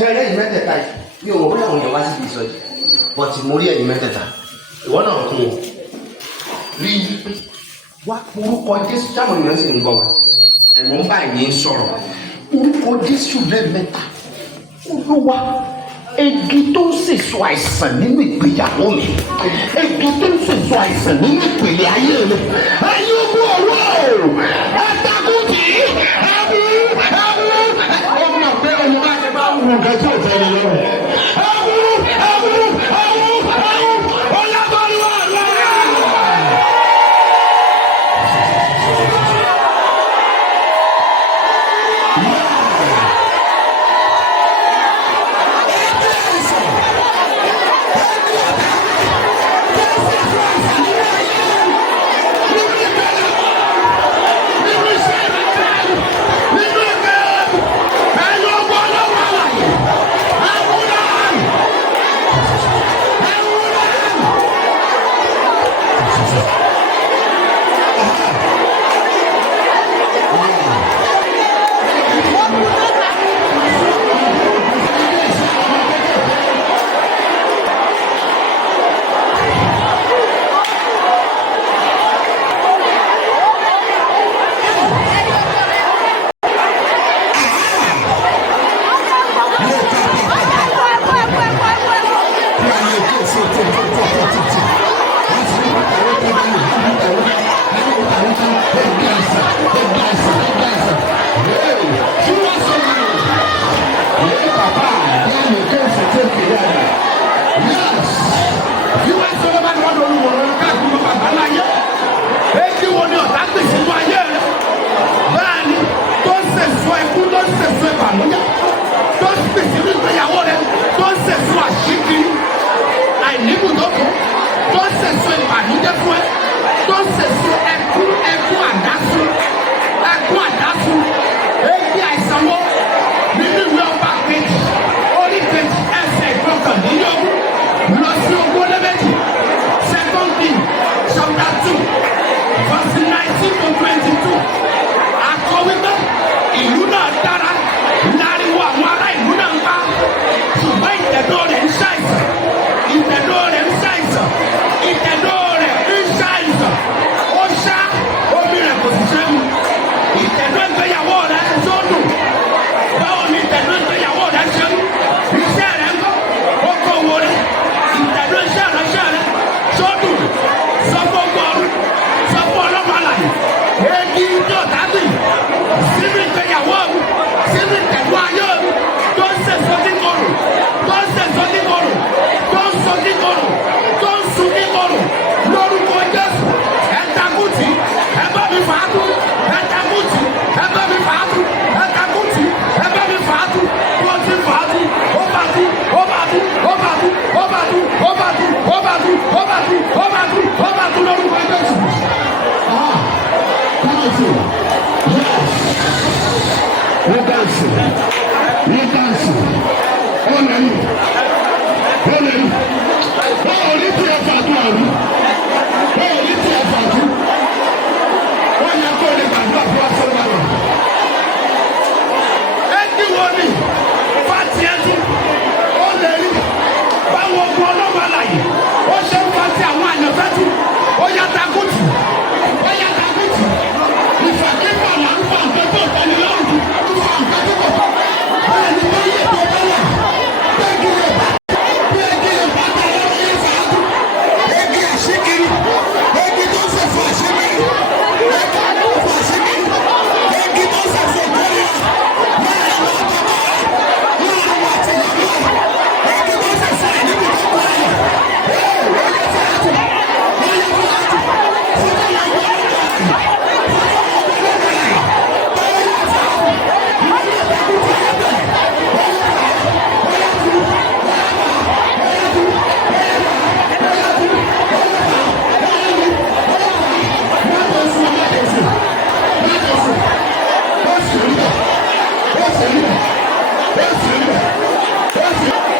ṣe ẹlẹ́yìn mẹ́tẹ̀ẹ̀ta yìí mi ò mọ̀ bóyá àwọn èèyàn wá síbi ìsọjí but mo rí ẹ̀yìn mẹ́tẹ̀ẹ̀ta ìwọ náà kún un rí i pé wá orúkọ Jésù táwọn èèyàn sì ń gbọ́ wa ẹ̀mọ́ ń bá ẹ̀yìn sọ̀rọ̀ orúkọ Jésù lẹ́ẹ̀mẹ́ta Olúwa egi tó ń sèso àìsàn nínú ìgbéyàwó mi egi tó ń sèso àìsàn nínú ìpele ayé mi ayé ogún ọ̀rọ̀ ẹ̀ẹ́dàkùtì ẹ̀bù ọmọ pé ọmọ bá ti bá wù nǹkan tí ò fẹ́ ni lọ́rùn ẹ̀bù ọlọ́gbọ́nwá lọ́rùn.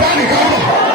Panic,